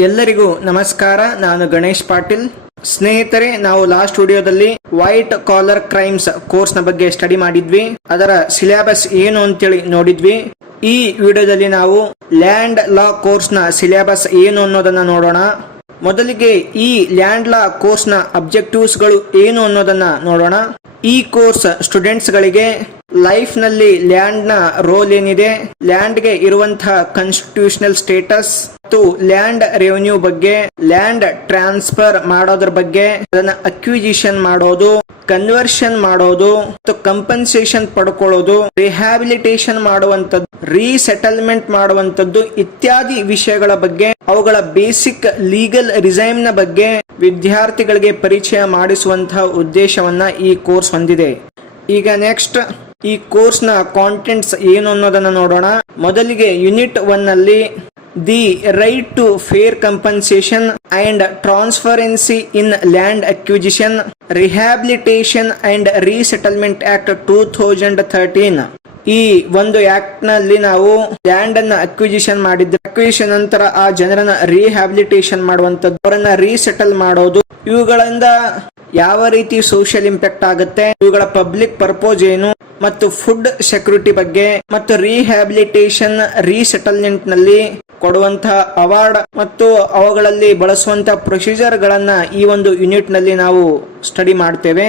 ಎಲ್ಲರಿಗೂ ನಮಸ್ಕಾರ. ನಾನು ಗಣೇಶ್ ಪಾಟೀಲ್. ಸ್ನೇಹಿತರೆ, ನಾವು ಲಾಸ್ಟ್ ವಿಡಿಯೋದಲ್ಲಿ ವೈಟ್ ಕಾಲರ್ ಕ್ರೈಮ್ಸ್ ಕೋರ್ಸ್ ನ ಬಗ್ಗೆ ಸ್ಟಡಿ ಮಾಡಿದ್ವಿ. ಅದರ ಸಿಲೆಬಸ್ ಏನು ಅಂತೇಳಿ ನೋಡಿದ್ವಿ. ಈ ವಿಡಿಯೋದಲ್ಲಿ ನಾವು ಲ್ಯಾಂಡ್ ಲಾ ಕೋರ್ಸ್ ನ ಸಿಲೆಬಸ್ ಏನು ಅನ್ನೋದನ್ನ ನೋಡೋಣ. ಮೊದಲಿಗೆ ಈ ಲ್ಯಾಂಡ್ ಲಾ ಕೋರ್ಸ್ ನ ಅಬ್ಜೆಕ್ಟಿವ್ಸ್ ಗಳು ಏನು ಅನ್ನೋದನ್ನ ನೋಡೋಣ. ಈ ಕೋರ್ಸ್ ಸ್ಟೂಡೆಂಟ್ಸ್ ಗಳಿಗೆ ಲೈಫ್ ನಲ್ಲಿ ಲ್ಯಾಂಡ್ ನ ರೋಲ್ ಏನಿದೆ, ಲ್ಯಾಂಡ್ ಗೆ ಇರುವಂತಹ ಕಾನ್ಸ್ಟಿಟ್ಯೂಷನಲ್ ಸ್ಟೇಟಸ್ ಮತ್ತು ಲ್ಯಾಂಡ್ ರೆವೆನ್ಯೂ ಬಗ್ಗೆ, ಲ್ಯಾಂಡ್ ಟ್ರಾನ್ಸ್ಫರ್ ಮಾಡೋದ್ರ ಬಗ್ಗೆ, ಅದನ್ನ ಅಕ್ವಿಜಿಷನ್ ಮಾಡೋದು, ಕನ್ವರ್ಷನ್ ಮಾಡೋದು ಮತ್ತು ಕಂಪನ್ಸೇಷನ್ ಪಡ್ಕೊಳ್ಳೋದು, ರಿಹ್ಯಾಬಿಲಿಟೇಷನ್ ಮಾಡುವಂತದ್ದು, ರೀಸೆಟಲ್ಮೆಂಟ್ ಮಾಡುವಂತದ್ದು ಇತ್ಯಾದಿ ವಿಷಯಗಳ ಬಗ್ಗೆ, ಅವುಗಳ ಬೇಸಿಕ್ ಲೀಗಲ್ ರಿಸೈಮ್ ನ ಬಗ್ಗೆ ವಿದ್ಯಾರ್ಥಿಗಳಿಗೆ ಪರಿಚಯ ಮಾಡಿಸುವಂತಹ ಉದ್ದೇಶವನ್ನ ಈ ಕೋರ್ಸ್ ಹೊಂದಿದೆ. ಈಗ ನೆಕ್ಸ್ಟ್ ಈ ಕೋರ್ಸ್ ನ ಕಾಂಟೆಂಟ್ಸ್ ಏನು ಅನ್ನೋದನ್ನ ನೋಡೋಣ. ಮೊದಲಿಗೆ ಯೂನಿಟ್ 1 ನಲ್ಲಿ the right to fair compensation and transparency in land acquisition, rehabilitation and resettlement act 2013. ಈ ಒಂದು ಆಕ್ಟ್ ನಲ್ಲಿ ನಾವು ಲ್ಯಾಂಡ್ ಅನ್ನ ಅಕ್ವಿಜಿಷನ್ ಮಾಡಿದ್ರೆ, ಅಕ್ವಿಜಿಷನ್ ನಂತರ ಆ ಜನರನ್ನ ರಿಹ್ಯಾಬಿಲಿಟೇಷನ್ ಮಾಡುವಂತದ್ದು, ಅವರನ್ನ ರೀಸೆಟಲ್ ಮಾಡೋದು, ಇವುಗಳಿಂದ ಯಾವ ರೀತಿ ಸೋಷಿಯಲ್ ಇಂಪ್ಯಾಕ್ಟ್ ಆಗುತ್ತೆ, ಇವುಗಳ ಪಬ್ಲಿಕ್ ಪರ್ಪೋಸ್ ಏನು, ಮತ್ತು ಫುಡ್ ಸೆಕ್ಯೂರಿಟಿ ಬಗ್ಗೆ, ಮತ್ತು ರಿಹ್ಯಾಬಿಲಿಟೇಷನ್ ರೀಸೆಟಲ್ಮೆಂಟ್ ನಲ್ಲಿ ಕೊಡುವಂತಹ ಅವಾರ್ಡ್ ಮತ್ತು ಅವುಗಳಲ್ಲಿ ಬಳಸುವಂತಹ ಪ್ರೊಸೀಜರ್ ಗಳನ್ನ ಈ ಒಂದು ಯೂನಿಟ್ ನಲ್ಲಿ ನಾವು ಸ್ಟಡಿ ಮಾಡ್ತೇವೆ.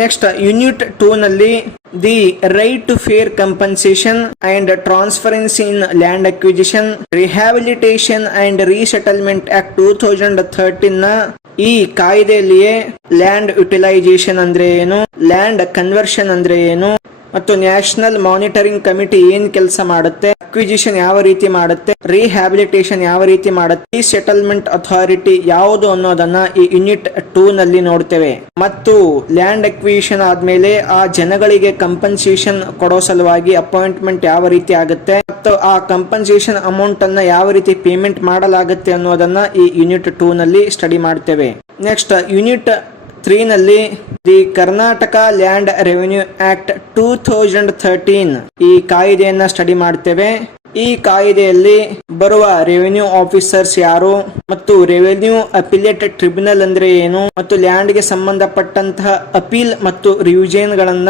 ನೆಕ್ಸ್ಟ್ ಯೂನಿಟ್ 2 ನಲ್ಲಿ the right to fair compensation and transparency in land acquisition, rehabilitation and resettlement act 2013 ನ ಈ ಕಾಯ್ದೆಯಲ್ಲಿಯೇ ಲ್ಯಾಂಡ್ ಯುಟಿಲೈಸೇಷನ್ ಅಂದ್ರೆ ಏನು, ಲ್ಯಾಂಡ್ ಕನ್ವರ್ಷನ್ ಅಂದ್ರೆ ಏನು, ಮತ್ತು ನ್ಯಾಷನಲ್ ಮಾನಿಟರಿಂಗ್ ಕಮಿಟಿ ಏನ್ ಕೆಲಸ ಮಾಡುತ್ತೆ, ಅಕ್ವಿಜಿಷನ್ ಯಾವ ರೀತಿ ಮಾಡುತ್ತೆ, ರಿಹ್ಯಾಬಿಲಿಟೇಷನ್ ಯಾವ ರೀತಿ ಮಾಡುತ್ತೆ, ಈ ಸೆಟಲ್ಮೆಂಟ್ ಅಥಾರಿಟಿ ಯಾವುದು ಅನ್ನೋದನ್ನ ಈ ಯೂನಿಟ್ 2 ನಲ್ಲಿ ನೋಡ್ತೇವೆ. ಮತ್ತು ಲ್ಯಾಂಡ್ ಅಕ್ವಿಜಿಷನ್ ಆದ್ಮೇಲೆ ಆ ಜನಗಳಿಗೆ ಕಂಪನ್ಸೇಷನ್ ಕೊಡೋ ಸಲುವಾಗಿ ಅಪಾಯಿಂಟ್ಮೆಂಟ್ ಯಾವ ರೀತಿ ಆಗುತ್ತೆ ಮತ್ತು ಆ ಕಂಪನ್ಸೇಷನ್ ಅಮೌಂಟ್ ಅನ್ನ ಯಾವ ರೀತಿ ಪೇಮೆಂಟ್ ಮಾಡಲಾಗುತ್ತೆ ಅನ್ನೋದನ್ನ ಈ ಯೂನಿಟ್ 2 ನಲ್ಲಿ ಸ್ಟಡಿ ಮಾಡ್ತೇವೆ. ನೆಕ್ಸ್ಟ್ ಯೂನಿಟ್ 3 ನಲ್ಲಿ the Karnataka land revenue act 2013 ಈ ಕಾಯ್ದೆಯನ್ನ ಸ್ಟಡಿ ಮಾಡ್ತೇವೆ. ಈ ಕಾಯ್ದೆಯಲ್ಲಿ ಬರುವ ರೆವೆನ್ಯೂ ಆಫೀಸರ್ಸ್ ಯಾರು, ಮತ್ತು ರೆವೆನ್ಯೂ ಅಪಿಲೇಟ್ ಟ್ರಿಬ್ಯುನಲ್ ಅಂದ್ರೆ ಏನು, ಮತ್ತು ಲ್ಯಾಂಡ್ ಗೆ ಸಂಬಂಧಪಟ್ಟಂತಹ ಅಪೀಲ್ ಮತ್ತು ರಿವಿಷನ್ ಗಳನ್ನ,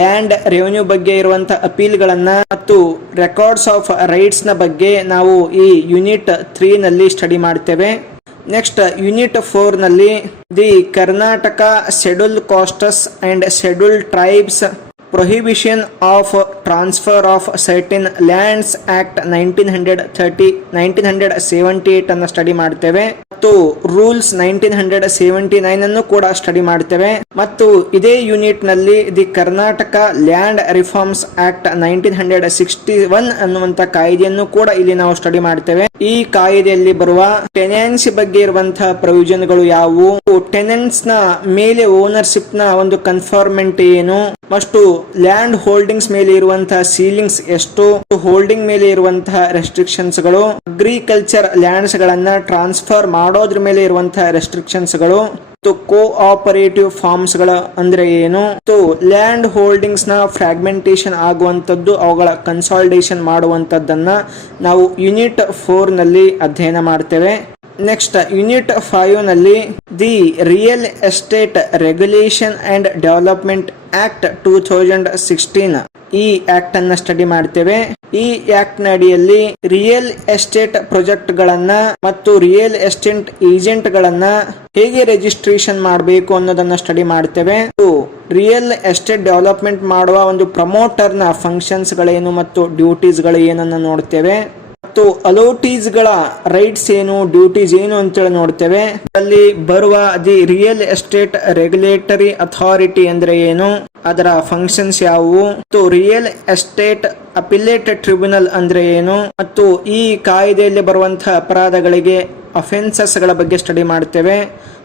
ಲ್ಯಾಂಡ್ ರೆವೆನ್ಯೂ ಬಗ್ಗೆ ಇರುವಂತಹ ಅಪೀಲ್ ಗಳನ್ನ, ಮತ್ತು ರೆಕಾರ್ಡ್ಸ್ ಆಫ್ ರೈಟ್ಸ್ ನ ಬಗ್ಗೆ ನಾವು ಈ ಯೂನಿಟ್ 3 ನಲ್ಲಿ ಸ್ಟಡಿ ಮಾಡ್ತೇವೆ. ನೆಕ್ಸ್ಟ್ ಯೂನಿಟ್ 4 ನಲ್ಲಿ the Karnataka schedule castes and schedule tribes prohibition of transfer of certain lands act 1978 ಅನ್ನು ಸ್ಟಡಿ ಮಾಡ್ತೇವೆ. ಮತ್ತು ರೂಲ್ಸ್ 1979 ಅನ್ನು ಕೂಡ ಸ್ಟಡಿ ಮಾಡ್ತೇವೆ. ಮತ್ತು ಇದೇ ಯೂನಿಟ್ ನಲ್ಲಿ the Karnataka land reforms act 1961 ಅನ್ನುವಂತ ಕಾಯ್ದೆಯನ್ನು ಕೂಡ ಇಲ್ಲಿ ನಾವು ಸ್ಟಡಿ ಮಾಡ್ತೇವೆ. ಈ ಕಾಯ್ದೆಯಲ್ಲಿ ಬರುವ ಟೆನೆನ್ಸಿ ಬಗ್ಗೆ ಇರುವಂತಹ ಪ್ರೊವಿಷನ್ಗಳು ಯಾವುವು, ಟೆನೆಂಟ್ಸ್ ನ ಮೇಲೆ ಓನರ್ಶಿಪ್ ನ ಒಂದು ಕನ್ಫರ್ಮೆಂಟ್ ಏನು, ಮತ್ತು ಲ್ಯಾಂಡ್ ಹೋಲ್ಡಿಂಗ್ಸ್ ಮೇಲೆ ಇರುವಂತಹ ಸೀಲಿಂಗ್ಸ್ ಎಷ್ಟು, ಹೋಲ್ಡಿಂಗ್ ಮೇಲೆ ಇರುವಂತಹ ರೆಸ್ಟ್ರಿಕ್ಷನ್ಸ್ ಗಳು, ಅಗ್ರಿಕಲ್ಚರ್ ಲ್ಯಾಂಡ್ಸ್ ಗಳನ್ನ ಟ್ರಾನ್ಸ್ಫರ್ ಮಾಡೋದ್ರ ಮೇಲೆ ಇರುವಂತಹ ರೆಸ್ಟ್ರಿಕ್ಷನ್ಸ್ ಗಳು, ಮತ್ತು ಕೋಆಪರೇಟಿವ್ ಫಾರ್ಮ್ಸ್ ಗಳ ಅಂದ್ರೆ ಏನು, ಮತ್ತು ಲ್ಯಾಂಡ್ ಹೋಲ್ಡಿಂಗ್ಸ್ ನ ಫ್ರಾಗ್ಮೆಂಟೇಶನ್ ಆಗುವಂತದ್ದು, ಅವುಗಳ ಕನ್ಸಾಲಿಡೇಷನ್ ಮಾಡುವಂತದ್ದನ್ನ ನಾವು ಯೂನಿಟ್ 4 ನಲ್ಲಿ ಅಧ್ಯಯನ ಮಾಡ್ತೇವೆ. ನೆಕ್ಸ್ಟ್ ಯೂನಿಟ್ 5 ನಲ್ಲಿ the real estate regulation and development act 2016 ಈ ಆಕ್ಟ್ ಅನ್ನ ಸ್ಟಡಿ ಮಾಡ್ತೇವೆ. ಈ ಆಕ್ಟ್ ನ ಅಡಿಯಲ್ಲಿ ರಿಯಲ್ ಎಸ್ಟೇಟ್ ಪ್ರಾಜೆಕ್ಟ್ ಗಳನ್ನ ಮತ್ತು ರಿಯಲ್ ಎಸ್ಟೇಟ್ ಏಜೆಂಟ್ ಗಳನ್ನ ಹೇಗೆ ರಿಜಿಸ್ಟ್ರೇಷನ್ ಮಾಡಬೇಕು ಅನ್ನೋದನ್ನ ಸ್ಟಡಿ ಮಾಡ್ತೇವೆ. ರಿಯಲ್ ಎಸ್ಟೇಟ್ ಡೆವಲಪ್ಮೆಂಟ್ ಮಾಡುವ ಒಂದು ಪ್ರಮೋಟರ್ ನ ಫಂಕ್ಷನ್ಸ್ ಗಳೇನು ಮತ್ತು ಡ್ಯೂಟೀಸ್ ಗಳು ಏನನ್ನ ನೋಡ್ತೇವೆ. ಮತ್ತು ಅಲೋಟೀಸ್ ಗಳ ರೈಟ್ಸ್ ಏನು, ಡ್ಯೂಟೀಸ್ ಏನು ಅಂತೇಳಿ ನೋಡ್ತೇವೆ. ಅಲ್ಲಿ ಬರುವ the real estate regulatory authority ಅಂದ್ರೆ ಏನು, ಅದರ ಫಂಕ್ಷನ್ಸ್ ಯಾವುವು, ಮತ್ತು ರಿಯಲ್ ಎಸ್ಟೇಟ್ ಅಪಿಲೇಟ್ ಟ್ರಿಬ್ಯುನಲ್ ಅಂದ್ರೆ ಏನು, ಮತ್ತು ಈ ಕಾಯ್ದೆಯಲ್ಲಿ ಬರುವಂತಹ ಅಪರಾಧಗಳಿಗೆ ಅಫೆನ್ಸಸ್ ಗಳ ಬಗ್ಗೆ ಸ್ಟಡಿ ಮಾಡ್ತೇವೆ.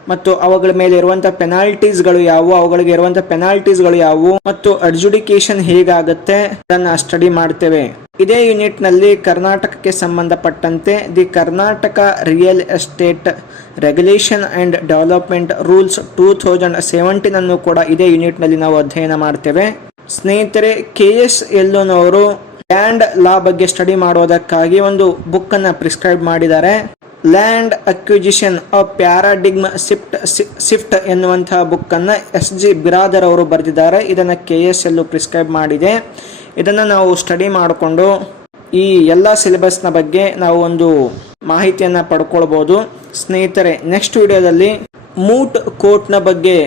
ಮತ್ತು ಅವುಗಳ ಮೇಲೆ ಇರುವಂತಹ ಪೆನಾಲ್ಟೀಸ್ ಗಳು ಯಾವುವು, ಅವುಗಳಿಗೆ ಇರುವಂತಹ ಪೆನಾಲ್ಟೀಸ್ ಗಳು ಯಾವುವು, ಮತ್ತು ಅಡ್ಜುಡಿಕೇಶನ್ ಹೇಗಾಗುತ್ತೆ ಅದನ್ನ ಸ್ಟಡಿ ಮಾಡ್ತೇವೆ. ಇದೇ ಯೂನಿಟ್ ನಲ್ಲಿ ಕರ್ನಾಟಕಕ್ಕೆ ಸಂಬಂಧಪಟ್ಟಂತೆ the Karnataka real estate regulation and development rules 2017 ಅನ್ನು ಕೂಡ ಇದೇ ಯೂನಿಟ್ ನಲ್ಲಿ ನಾವು ಅಧ್ಯಯನ ಮಾಡ್ತೇವೆ. ಸ್ನೇಹಿತರೆ, KS ಎಲ್ಲೋನವರು ಲ್ಯಾಂಡ್ ಲಾ ಬಗ್ಗೆ ಸ್ಟಡಿ ಮಾಡೋದಕ್ಕಾಗಿ ಒಂದು ಬುಕ್ ಅನ್ನ ಪ್ರಿಸ್ಕ್ರೈಬ್ ಮಾಡಿದ್ದಾರೆ. ಲ್ಯಾಂಡ್ ಅಕ್ವಿಜಿಷನ್ ಅ ಪ್ಯಾರಾಡಿಗ್ಮ್ ಶಿಫ್ಟ್ ಎನ್ನುವಂತಹ ಬುಕ್ಕನ್ನು SG ಬಿರಾದರ್ ಅವರು ಬರೆದಿದ್ದಾರೆ. ಇದನ್ನು KSL ಪ್ರಿಸ್ಕ್ರೈಬ್ ಮಾಡಿದೆ. ಇದನ್ನು ನಾವು ಸ್ಟಡಿ ಮಾಡಿಕೊಂಡು ಈ ಎಲ್ಲ ಸಿಲೆಬಸ್ನ ಬಗ್ಗೆ ನಾವು ಒಂದು ಮಾಹಿತಿಯನ್ನು ಪಡ್ಕೊಳ್ಬೋದು. ಸ್ನೇಹಿತರೆ, ನೆಕ್ಸ್ಟ್ ವಿಡಿಯೋದಲ್ಲಿ ಮೂಟ್ ಕೋರ್ಟ್ನ ಬಗ್ಗೆ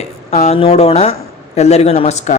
ನೋಡೋಣ. ಎಲ್ಲರಿಗೂ ನಮಸ್ಕಾರ.